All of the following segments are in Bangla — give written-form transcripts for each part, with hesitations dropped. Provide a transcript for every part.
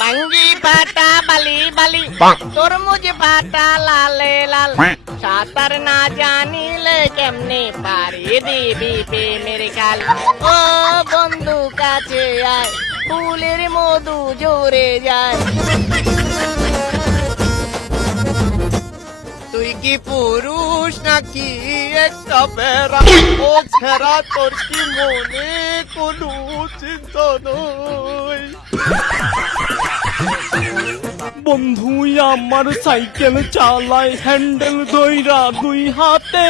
বাঙ্গি ফাটা বালি বালি তরমুজ ফাটা লালে লাল সাঁতার না জানিলে কেমনে পারি দিবি প্রেমের কাল ও বন্ধু কাছে আয় ফুলের মধু জোরে যায় তুই কি পুরুষ নাকি একটা বেড়া ও ছেড়া তোর কি মনে কোনো চিন্তা নয় বন্ধু আমার সাইকেল চালায় হ্যান্ডেল ধইরা দুই হাতে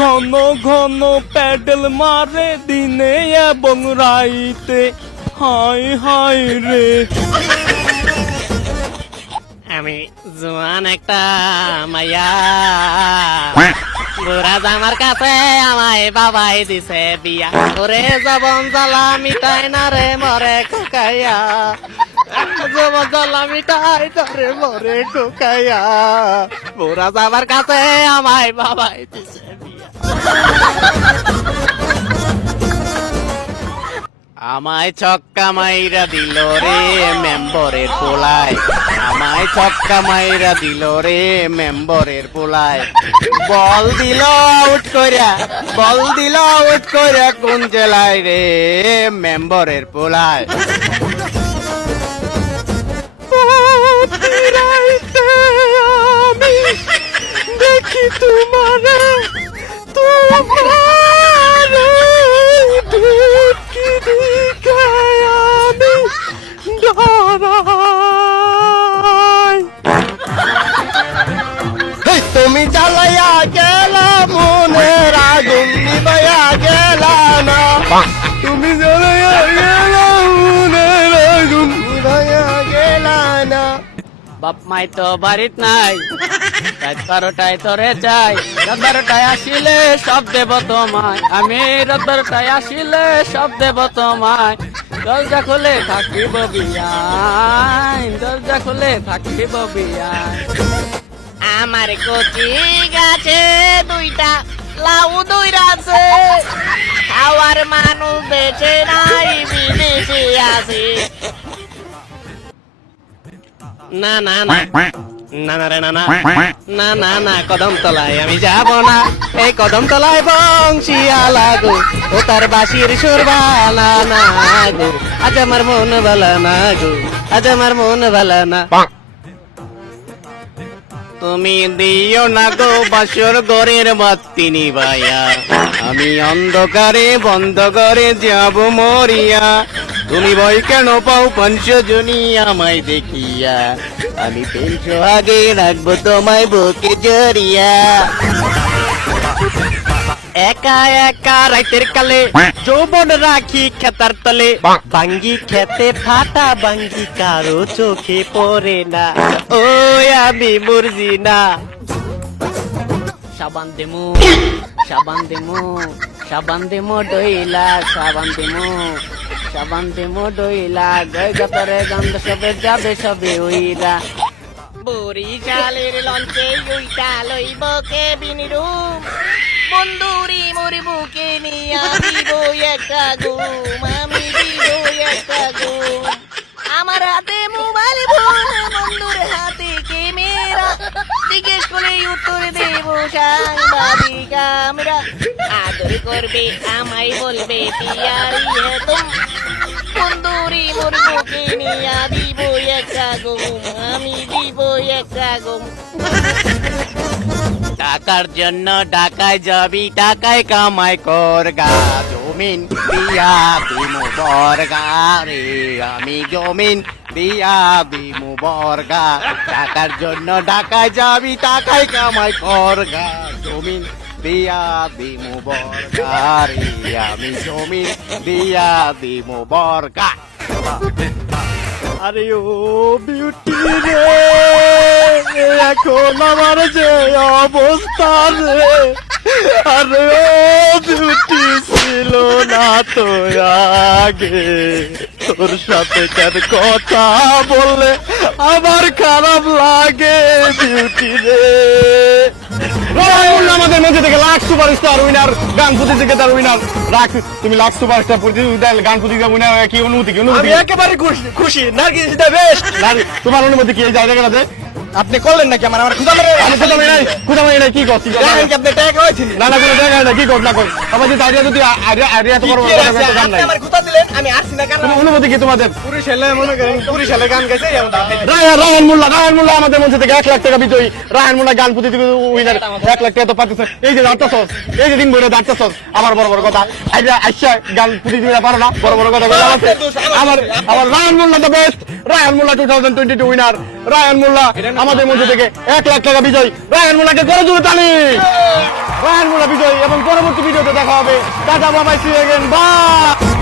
ঘন ঘন প্যাডেল মারে দিনে এবং রাইতে হায় হায় রে আমি জোয়ান একটা মাইয়া বুড়া আমার কাছে আমায় বাবাই দিছে বিয়া ওরে জবন জ্বালা মিটাই না রে মরে কুকাইয়া জবন জ্বালা মিটাই না রে মরে কুকাইয়া বুড়া আমার কাছে আমায় বাবাই দিছে বিয়া আমায় ছক্কা মাইরা দিল রে মেম্বরের পোলায় আমায় ছক্কা মাইরা দিল রে মেম্বরের পোলায় বল দিল আউট কইরা কোন জেলায় রে মেম্বরের পোলায় আমি দেখি তোমারে তুমি জ্বালাইয়া গেলা মনের আগুন নিবাইয়া গেলা না তুমি জ্বালাইয়া গেলা মনের আগুন নিবাইয়া গেলা না বাপ মাই তো বাড়িত নাই রাত 12টায় তোরে চাই রাত 12টায় আসিলে সব দেব তোমায় আমি রাত 12টায় আসিলে সব দেব তোমায় দরজা খুলে থাকিব বিয়াই দরজা খুলে থাকিব বিয়াই আমার কচি গাছে দুইটা লাউ দইরাছে খাওয়ার মানুষ বেঁচে নাই বিদেশে আছে না না না না না রে না না না না না কদম তলায় আমি যাব না এই কদম তলায় বংশিয়া লাগো ও তার বাঁশির সুর বালা না গো আজ আমার মন বালা না গো আজ আমার মন বালা না তুমি দিও না গো বাসর ঘরের বাতি নিবাইয়া আমি অন্ধকারে বন্ধ করে যাব মরিয়া তুমি ভয় কেন পাও পঞ্চজনী আমায় দেখিয়া আমি 300 আগে রাখবো তোমায় বুকে জড়িয়া একা একা রাইতের কালে যৌবন রাখি খেতার তলে বাঙ্গি খেতে ফাটা বাঙ্গি কারো চোখে পড়ে না ওই আমি মুরজি না সাবান দেমু সাবান দেমু সাবান দেমু ডইলা সাবান দেমু ডইলা গয় গতরে গন্ধ সবে যাবে সবে উইরা বরিশালের লঞ্চে উইটা লইব কেবিন রুম বন্ধুরি মোর বুকে নিয়া দিব একটা ঘুম আমি দিব একটা ঘুম আমার হাতে মোবাইল ফোন বন্ধুর হাতে ক্যামেরা জিজ্ঞেস করে উত্তর দেব সাংবাদিক আমরা আদর করবে আমায় বলবে পিয়ারি হে তুম বন্ধুরি মোর বুকে নিয়া দিব একটা ঘুম আমি দিব একটা ঘুম টাকার জন্য ঢাকায় যাবি টাকায় কামাই করগা জমিন দিয়া দিমু বর্গা রে আমি জমিন দিয়া দিমু বর্গা টাকার জন্য ঢাকায় যাবি টাকায় কামাই করগা জমিন দিয়া দিমু বর্গা রে আমি জমিন দিয়া দিমু বর্গা আরে ও বিউটি রে এখন আমার যে অবস্থা রে আরে ও বিউটি ছিল না তো আগে তোর সাথে কেন কথা বললে আমার খারাপ লাগে বিউটি রে রায়হান মোল্লা আমাদের মধ্যে থেকে লাখ সুপারস্টার উইনার, গান প্রতিযোগিতার উইনার। রাখ, তুমি লাখ সুপারস্টার প্রতিযোগিতার গান প্রতিযোগিতা উইনার, কি অনুভূতি? কি অনুভূতি? আমি একেবারে খুশি নার্গিস দা বেস্ট। তোমার অনুভূতি কি এই জায়গাটা আছে? আপনি করলেন নাকি আমার খুদা মেরে? আমি কোথাও নাই, কোথাও নাই, কি করছি? দেখেন কি আপনি ট্যাগ হয়েছিল? না না, কোনো জায়গায় না, কি কর না কর। আমার যদি আইডিয়া, যদি আইডিয়া তো বড় বড় কথা বলতে জান নাই। আপনি আমার খুদা দিলেন, আমি আসছি না কেন? তোমার অনুভূতি কি তোমাদের? পুরুষেলে মনে করেন পুরুষেলে গান গাইছে এমন দাম। রায়হান মোল্লা আমাদের মধ্যে থেকে 1 লাখ টাকা বিজয়ী। রায়হান মোল্লা গান প্রতিযোগিতা উইনার, 1 লাখ টাকা তো পাচ্ছে। এই যে দাঁড়াচ্ছস, এই যে দিন ভরে দাঁড়াচ্ছস, আমার বড় বড় কথা আইসা গান প্রতিযোগিতা পারো না, বড় বড় কথা বলে আছে। আমার Raihan Molla the best, Raihan Molla 2022 winner. Raihan Molla আমাদের মধ্যে থেকে 1 লাখ টাকা বিজয়ী। রায়হান মোল্লাকে করে জোরে তালি। রায়হান মোল্লা বিজয়ী, এবং পরবর্তী ভিডিওতে দেখা হবে। Tata, bye bye, see you again, by.